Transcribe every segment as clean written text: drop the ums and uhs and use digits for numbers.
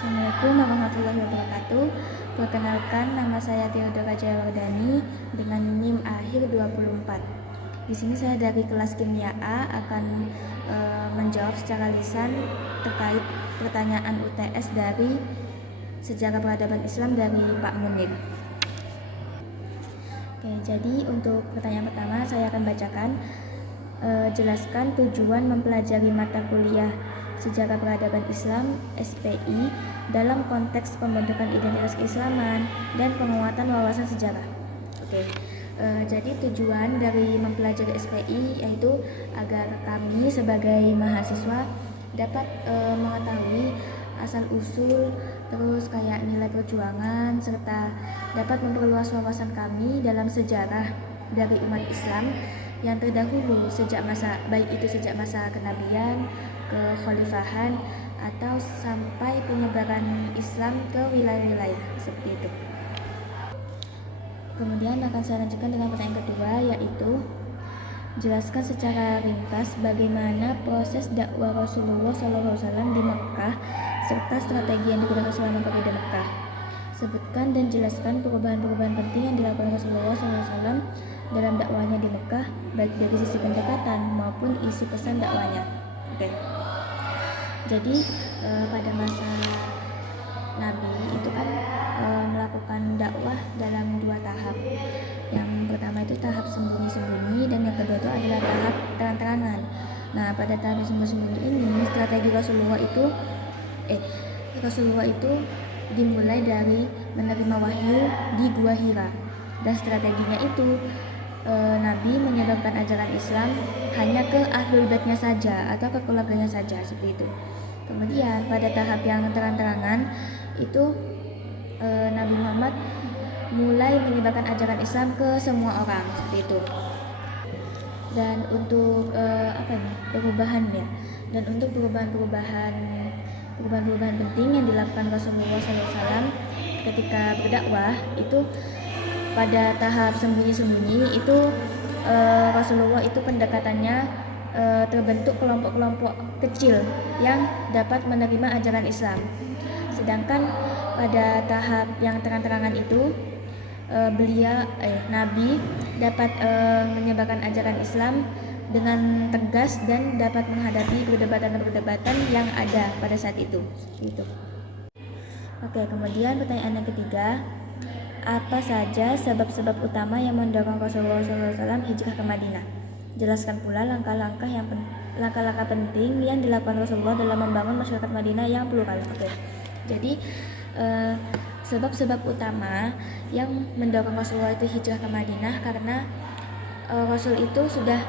Assalamualaikum warahmatullahi wabarakatuh. Perkenalkan, nama saya Theodora Jayawardani dengan NIM akhir 24. Di sini saya dari kelas Kimia A akan menjawab secara lisan terkait pertanyaan UTS dari Sejarah Peradaban Islam dari Pak Munir. Oke, jadi untuk pertanyaan pertama saya akan bacakan. Jelaskan tujuan mempelajari mata kuliah Sejarah Peradaban Islam (SPI) dalam konteks pembentukan identitas keislaman dan penguatan wawasan sejarah. Oke, jadi tujuan dari mempelajari SPI yaitu agar kami sebagai mahasiswa dapat mengetahui asal usul, terus kayak nilai perjuangan, serta dapat memperluas wawasan kami dalam sejarah dari umat Islam yang terdahulu sejak masa kenabian, kekhalifahan, atau sampai penyebaran Islam ke wilayah-wilayah seperti itu. Kemudian akan saya lanjutkan dengan pertanyaan kedua, yaitu jelaskan secara ringkas bagaimana proses dakwah Rasulullah SAW di Mekkah serta strategi yang digunakan selama periode Mekkah. Sebutkan dan jelaskan perubahan-perubahan penting yang dilakukan Rasulullah SAW dalam dakwahnya di Mekkah, baik dari sisi pendekatan maupun isi pesan dakwahnya. Oke. Jadi pada masa Nabi itu kan melakukan dakwah dalam dua tahap. Yang pertama itu tahap sembunyi-sembunyi dan yang kedua itu adalah tahap terang-terangan. Nah, pada tahap sembunyi-sembunyi ini strategi Rasulullah itu dimulai dari menerima wahyu di Gua Hira, dan strateginya itu Nabi menyebarkan ajaran Islam hanya ke ahlul baitnya saja atau ke keluarganya saja, seperti itu. Kemudian pada tahap yang terang-terangan itu Nabi Muhammad mulai menyebarkan ajaran Islam ke semua orang, seperti itu. Dan untuk perubahan penting yang dilakukan Rasulullah SAW ketika berdakwah itu pada tahap sembunyi-sembunyi itu Rasulullah itu pendekatannya terbentuk kelompok-kelompok kecil yang dapat menerima ajaran Islam. Sedangkan pada tahap yang terang-terangan itu Nabi dapat menyebarkan ajaran Islam dengan tegas dan dapat menghadapi perdebatan yang ada pada saat itu. Gitu. Oke, kemudian pertanyaan yang ketiga, apa saja sebab-sebab utama yang mendorong Rasulullah SAW hijrah ke Madinah? Jelaskan pula langkah-langkah penting yang dilakukan Rasulullah dalam membangun masyarakat Madinah yang plural. Oke. Jadi sebab-sebab utama yang mendorong Rasulullah itu hijrah ke Madinah karena Rasul itu sudah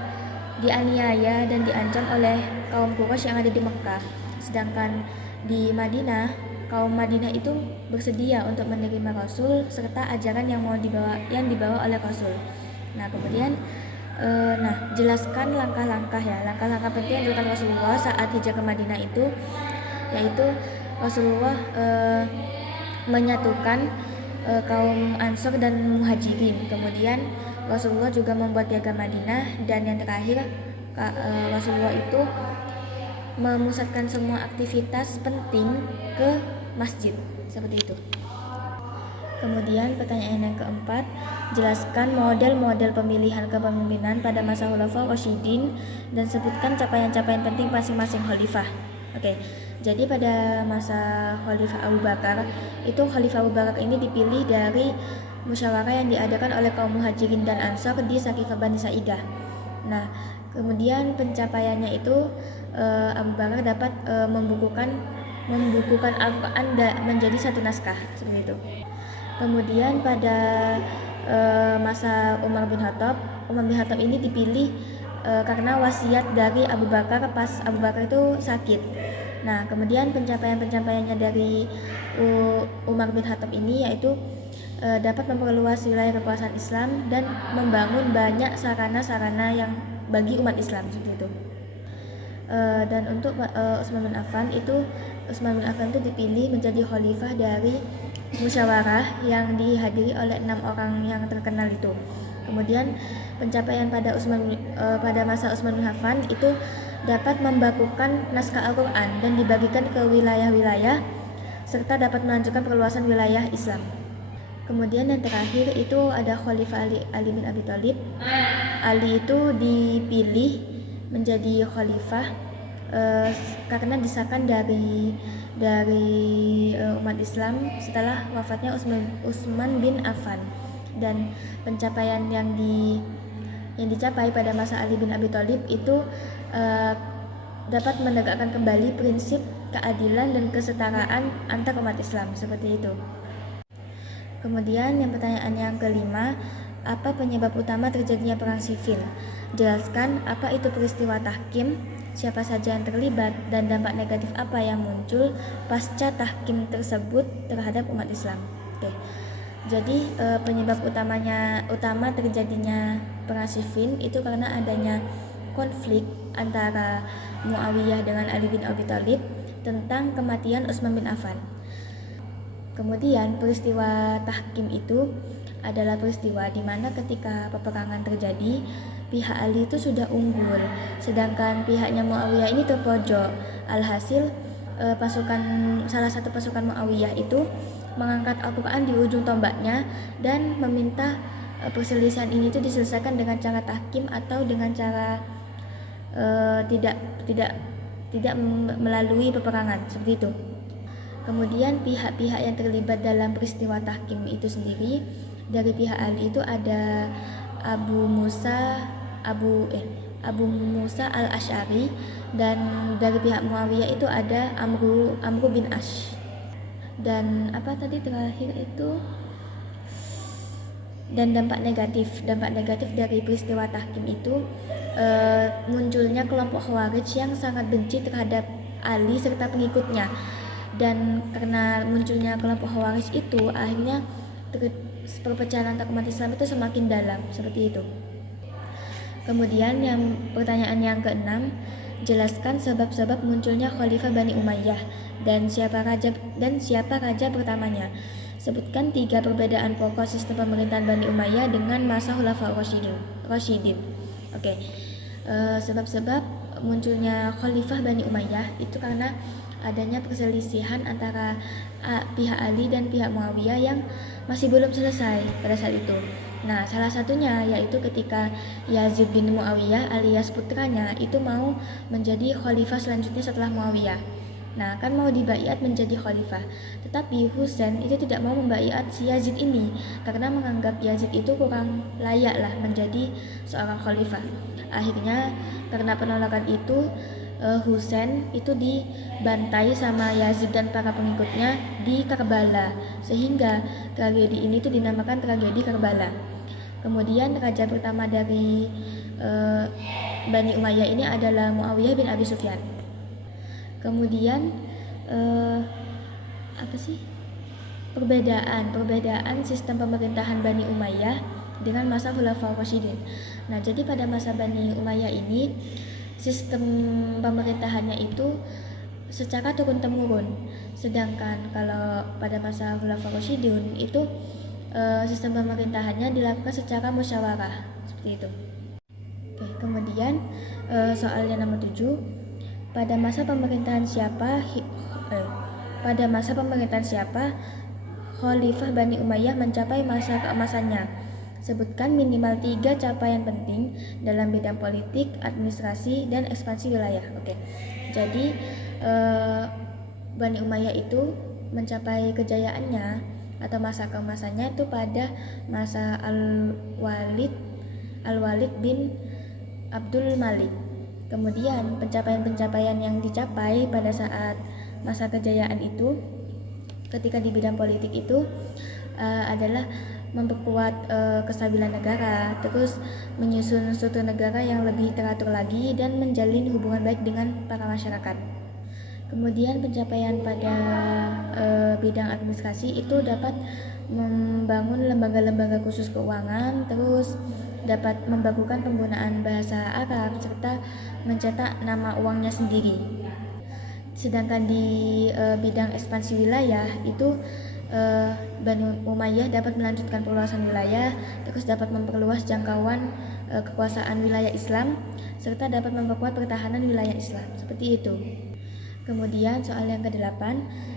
dianiaya dan diancam oleh kaum Quraisy yang ada di Mekkah. Sedangkan di Madinah, kaum Madinah itu bersedia untuk menerima Rasul serta ajaran yang dibawa oleh Rasul. Nah, kemudian jelaskan langkah-langkah penting yang dilakukan Rasulullah saat hijrah ke Madinah itu, yaitu Rasulullah menyatukan kaum Ansor dan Muhajirin. Kemudian Rasulullah juga membuat piagam Madinah, dan yang terakhir Rasulullah itu memusatkan semua aktivitas penting ke masjid, seperti itu. Kemudian pertanyaan yang keempat, jelaskan model-model pemilihan kepemimpinan pada masa Khulafaur Rasyidin dan sebutkan capaian-capaian penting masing-masing khalifah. Oke. Jadi pada masa Khalifah Abu Bakar itu, Khalifah Abu Bakar ini dipilih dari musyawarah yang diadakan oleh kaum Muhajirin dan Ansor di Saqifah Bani Sa'idah. Nah, kemudian pencapaiannya itu Abu Bakar dapat membukukan Al-Quran menjadi satu naskah, seperti itu. Kemudian pada masa Umar bin Khattab ini dipilih karena wasiat dari Abu Bakar pas Abu Bakar itu sakit. Nah, kemudian pencapaiannya dari Umar bin Khattab ini yaitu dapat memperluas wilayah kekuasaan Islam dan membangun banyak sarana-sarana yang bagi umat Islam, seperti itu. Dan untuk Utsman bin Affan itu dipilih menjadi khalifah dari musyawarah yang dihadiri oleh 6 orang yang terkenal itu. Kemudian pencapaian pada masa Utsman bin Affan itu dapat membakukan naskah Al-Quran dan dibagikan ke wilayah-wilayah serta dapat melanjutkan perluasan wilayah Islam. Kemudian yang terakhir itu ada Khalifah Ali bin Abi Thalib. Ali itu dipilih menjadi khalifah karena desakan dari umat Islam setelah wafatnya Utsman bin Affan, dan pencapaian yang dicapai pada masa Ali bin Abi Thalib itu dapat menegakkan kembali prinsip keadilan dan kesetaraan antar umat Islam, seperti itu. Kemudian yang pertanyaan yang kelima, apa penyebab utama terjadinya perang sivil? Jelaskan apa itu peristiwa tahkim, siapa saja yang terlibat, dan dampak negatif apa yang muncul pasca tahkim tersebut terhadap umat Islam. Oke. Jadi penyebab utama terjadinya perang sivil itu karena adanya konflik antara Muawiyah dengan Ali bin Abi Thalib tentang kematian Utsman bin Affan. Kemudian peristiwa tahkim itu adalah peristiwa di mana ketika peperangan terjadi, pihak Ali itu sudah unggul, sedangkan pihaknya Muawiyah ini terpojok. Alhasil salah satu pasukan Muawiyah itu mengangkat Al-Quran di ujung tombaknya dan meminta perselisihan ini itu diselesaikan dengan cara tahkim atau dengan cara tidak melalui peperangan, seperti itu. Kemudian pihak-pihak yang terlibat dalam peristiwa tahkim itu sendiri, dari pihak Ali itu ada Abu Musa al-Asy'ari, dan dari pihak Muawiyah itu ada Amru bin Ash. Dan apa tadi terakhir itu, dan dampak negatif dari peristiwa tahkim itu munculnya kelompok Khawarij yang sangat benci terhadap Ali serta pengikutnya. Dan karena munculnya kelompok Khawarij itu, akhirnya perpecahan antar umat Islam itu semakin dalam, seperti itu. Kemudian yang pertanyaan yang keenam, jelaskan sebab-sebab munculnya Khalifah Bani Umayyah dan siapa raja pertamanya. Sebutkan 3 perbedaan pokok sistem pemerintahan Bani Umayyah dengan masa Khulafaur Rasyidin. Oke. Sebab-sebab munculnya Khalifah Bani Umayyah itu karena adanya perselisihan antara pihak Ali dan pihak Muawiyah yang masih belum selesai pada saat itu. Nah, salah satunya yaitu ketika Yazid bin Muawiyah alias putranya itu mau menjadi khalifah selanjutnya setelah Muawiyah. Nah, kan mau dibaiat menjadi khalifah, tetapi Husain itu tidak mau membaiat si Yazid ini karena menganggap Yazid itu kurang layak lah menjadi seorang khalifah. Akhirnya karena penolakan itu Husain itu dibantai sama Yazid dan para pengikutnya di Karbala, sehingga tragedi ini tuh dinamakan tragedi Karbala. Kemudian raja pertama dari Bani Umayyah ini adalah Muawiyah bin Abi Sufyan. Kemudian perbedaan sistem pemerintahan Bani Umayyah dengan masa Khulafaur Rasyidin. Nah, jadi pada masa Bani Umayyah ini sistem pemerintahannya itu secara turun-temurun, sedangkan kalau pada masa Khulafaur Rasyidin itu sistem pemerintahannya dilakukan secara musyawarah, seperti itu. Oke, kemudian soal yang nomor 7, pada masa pemerintahan siapa Khalifah Bani Umayyah mencapai masa keemasannya? Sebutkan minimal 3 capaian penting dalam bidang politik, administrasi, dan ekspansi wilayah. Oke. Jadi Bani Umayyah itu mencapai kejayaannya atau masa keemasannya itu pada masa Al-Walid bin Abdul Malik. Kemudian pencapaian-pencapaian yang dicapai pada saat masa kejayaan itu ketika di bidang politik itu adalah memperkuat kestabilan negara, terus menyusun struktur negara yang lebih teratur lagi, dan menjalin hubungan baik dengan para masyarakat. Kemudian pencapaian pada bidang administrasi itu dapat membangun lembaga-lembaga khusus keuangan, terus dapat membagukan penggunaan bahasa Arab, serta mencetak nama uangnya sendiri. Sedangkan di bidang ekspansi wilayah itu Bani Umayyah dapat melanjutkan perluasan wilayah, terus dapat memperluas jangkauan kekuasaan wilayah Islam, serta dapat memperkuat pertahanan wilayah Islam, seperti itu. Kemudian soal yang ke-8,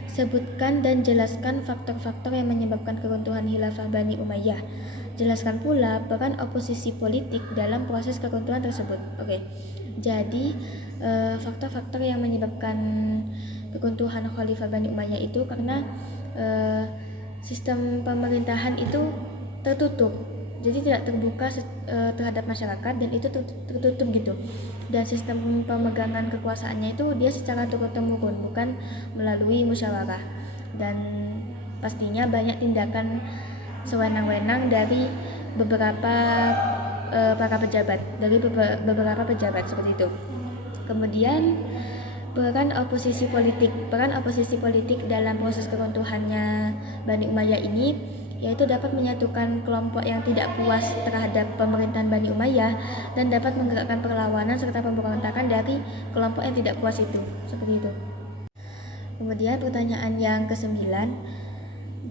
sebutkan dan jelaskan faktor-faktor yang menyebabkan keruntuhan khilafah Bani Umayyah. Jelaskan pula peran oposisi politik dalam proses keruntuhan tersebut. Oke. Jadi faktor-faktor yang menyebabkan keruntuhan Khalifah Bani Umayyah itu karena sistem pemerintahan itu tertutup, jadi tidak terbuka terhadap masyarakat, dan itu tertutup gitu. Dan sistem pemegangan kekuasaannya itu dia secara turun-temurun, bukan melalui musyawarah. Dan pastinya banyak tindakan sewenang-wenang dari beberapa para pejabat, beberapa pejabat seperti itu. Kemudian peran oposisi politik dalam proses keruntuhannya Bani Umayyah ini yaitu dapat menyatukan kelompok yang tidak puas terhadap pemerintahan Bani Umayyah dan dapat menggerakkan perlawanan serta pemberontakan dari kelompok yang tidak puas itu, seperti itu. Kemudian pertanyaan yang ke-9,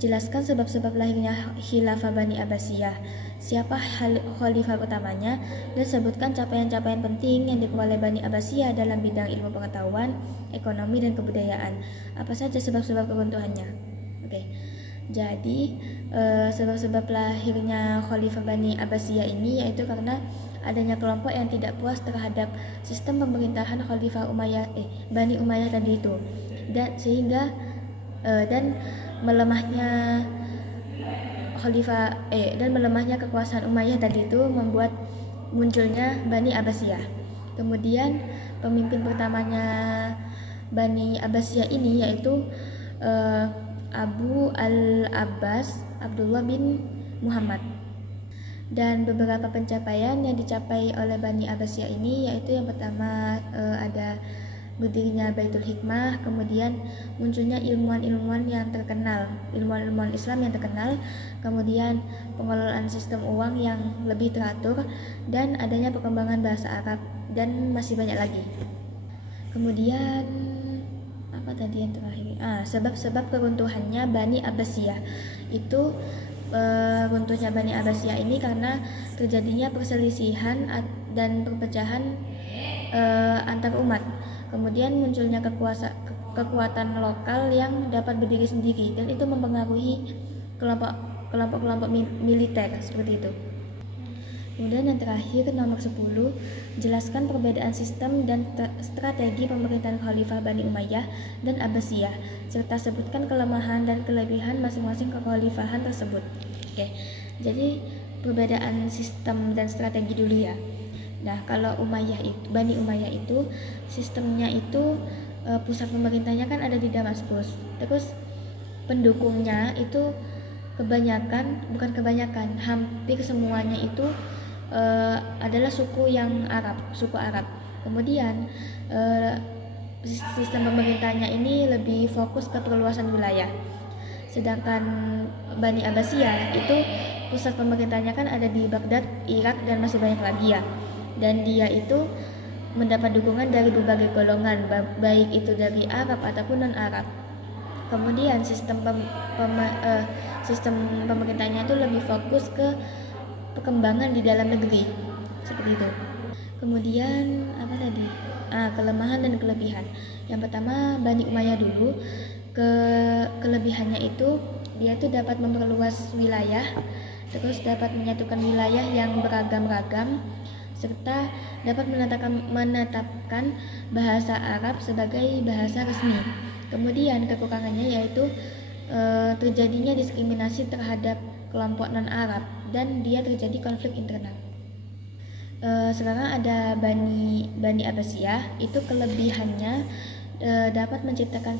jelaskan sebab-sebab lahirnya khilafah Bani Abbasiyah. Siapa khalifah pertamanya, dan sebutkan capaian-capaian penting yang diperoleh Bani Abbasiyah dalam bidang ilmu pengetahuan, ekonomi, dan kebudayaan. Apa saja sebab-sebab keruntuhannya? Oke. Jadi sebab-sebab lahirnya khalifah Bani Abbasiyah ini yaitu karena adanya kelompok yang tidak puas terhadap sistem pemerintahan khalifah Bani Umayyah tadi itu, dan sehingga dan melemahnya melemahnya kekuasaan Umayyah tadi itu membuat munculnya Bani Abbasiyah. Kemudian pemimpin pertamanya Bani Abbasiyah ini yaitu Abu al-Abbas Abdullah bin Muhammad. Dan beberapa pencapaian yang dicapai oleh Bani Abbasiyah ini yaitu yang pertama ada berdirinya Baitul Hikmah, kemudian munculnya ilmuwan-ilmuwan yang terkenal, ilmuwan-ilmuwan Islam yang terkenal, kemudian pengelolaan sistem uang yang lebih teratur, dan adanya perkembangan bahasa Arab, dan masih banyak lagi. Kemudian apa tadi yang terakhir? Sebab-sebab keruntuhannya Bani Abbasiyah itu runtuhnya Bani Abbasiyah ini karena terjadinya perselisihan dan perpecahan antar umat. Kemudian munculnya kekuatan lokal yang dapat berdiri sendiri, dan itu mempengaruhi kelompok-kelompok militer seperti itu. Kemudian yang terakhir nomor 10, jelaskan perbedaan sistem dan strategi pemerintahan Khalifah Bani Umayyah dan Abbasiyah, serta sebutkan kelemahan dan kelebihan masing-masing kekhalifahan tersebut. Oke, jadi perbedaan sistem dan strategi dulu ya. Nah, kalau Bani Umayyah itu sistemnya itu pusat pemerintahnya kan ada di Damaskus. Terus pendukungnya itu hampir semuanya itu adalah suku Arab. Kemudian sistem pemerintahnya ini lebih fokus ke perluasan wilayah. Sedangkan Bani Abbasiyah itu pusat pemerintahnya kan ada di Baghdad, Irak, dan masih banyak lagi ya. Dan dia itu mendapat dukungan dari berbagai golongan, baik itu dari Arab ataupun non-Arab. Kemudian sistem pemerintahnya itu lebih fokus ke perkembangan di dalam negeri, seperti itu. Kemudian apa tadi? Kelemahan dan kelebihan. Yang pertama Bani Umayyah dulu. Kelebihannya itu dia itu dapat memperluas wilayah, terus dapat menyatukan wilayah yang beragam-ragam, serta dapat menetapkan bahasa Arab sebagai bahasa resmi. Kemudian kekurangannya yaitu terjadinya diskriminasi terhadap kelompok non-Arab, dan dia terjadi konflik internal. Sekarang ada Bani Abbasiyah, itu kelebihannya dapat menciptakan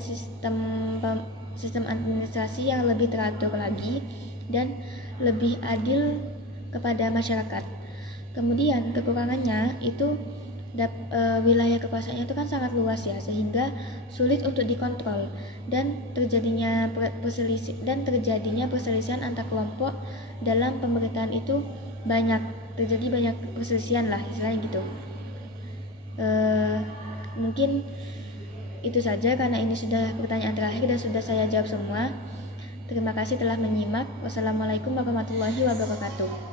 sistem administrasi yang lebih teratur lagi dan lebih adil kepada masyarakat. Kemudian kekurangannya itu wilayah kekuasaannya itu kan sangat luas ya, sehingga sulit untuk dikontrol, dan terjadinya perselisihan antar kelompok dalam pemerintahan itu terjadi banyak perselisihan lah istilahnya gitu. Mungkin itu saja karena ini sudah pertanyaan terakhir dan sudah saya jawab semua. Terima kasih telah menyimak. Wassalamualaikum warahmatullahi wabarakatuh.